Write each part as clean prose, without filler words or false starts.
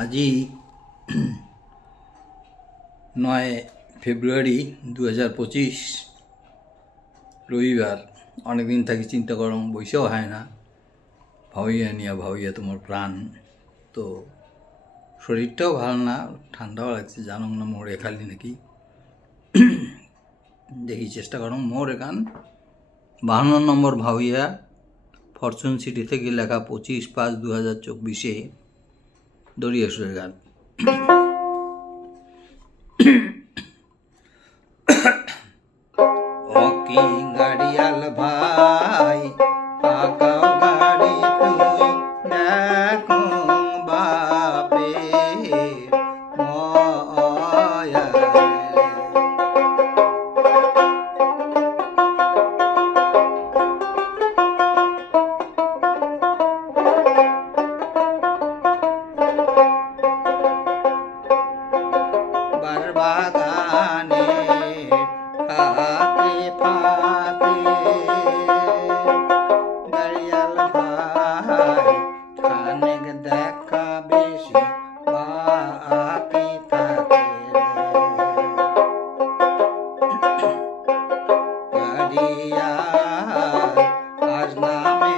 আজি 9 ফেব্রুয়ারি 2025 রবিবার। অনেকদিন থাকি চিন্তা করম বইসেও হয় না, ভাবিয়া নিয়া ভাবিয়া তোমার প্রাণ। তো শরীরটাও ভালো না, ঠান্ডাও লাগছে, জানো না মোড়ে খালি নাকি। দেখি চেষ্টা করম মোর এখান 52 নম্বর ভাবিয়া ফরচুন সিটি থেকে লেখা 25/5/2024 দড়িয়ে সুরের গান। ওকি গাড়িয়াল ভাই আকাও গাড়ি তুই দেখো বাপে ময়া বাগানে ফাঁকে ফাঁকে গাড়িয়াল ভাই খানেক দেখা বেশি বাকি থাকে গাড়িয়াল আজ নামে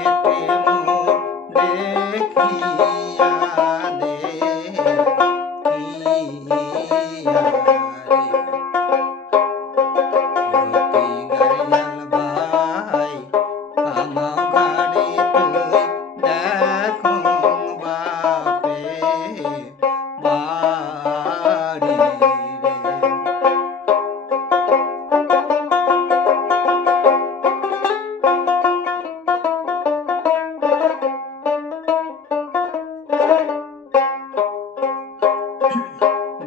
মোর দেখিয়া দে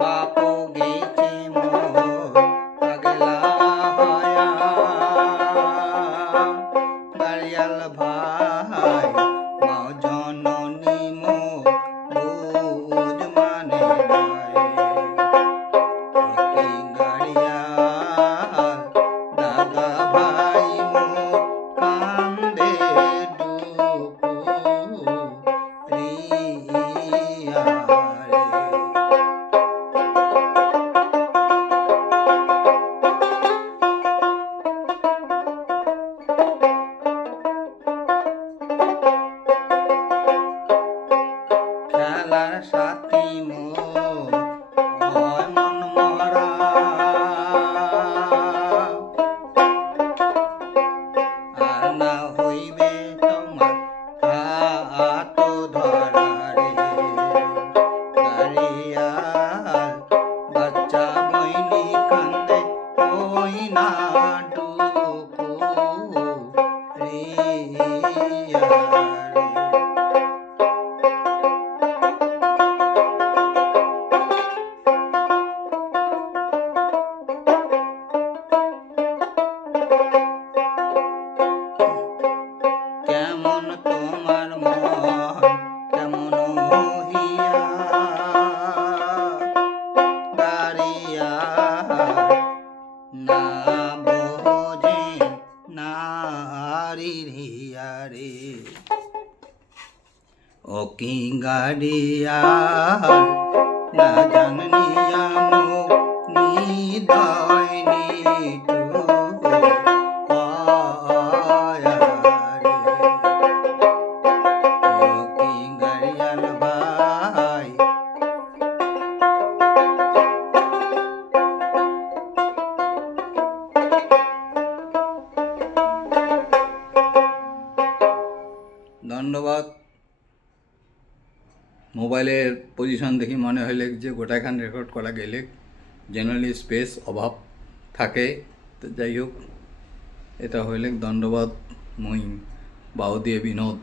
বাপু গেছে মোর পাগলা হয়া গাড়িয়াল ভাই মাও জননী মোর বুঝ মানে নাই গাড়িয়াল দাদা ভাই মোর কান্দে ডুকু রিয়া খেলার সাথী মোর হয় মন মরা আর না হইবে তোমার হাত ধরা রে গাড়িয়াল বাচ্চা বইনি কান্দে ওই না ডুকু রিয়া কেমন তোমার মন কেমন হইয়া গাড়িয়া না বোঝে নারী রিয়া রে ও কি গাড়িয়া না জানিয়া মুখ নিদয় নিটু ধন্যবাদ। মোবাইলের পজিশন দেখি মনে হইলে যে গোটাখান রেকর্ড করা গেলে জেনারেলি স্পেস অভাব থাকে। তো যাই হোক, এটা হইলে ধন্যবাদ। মুই বাউ দিয়ে বিনোদ।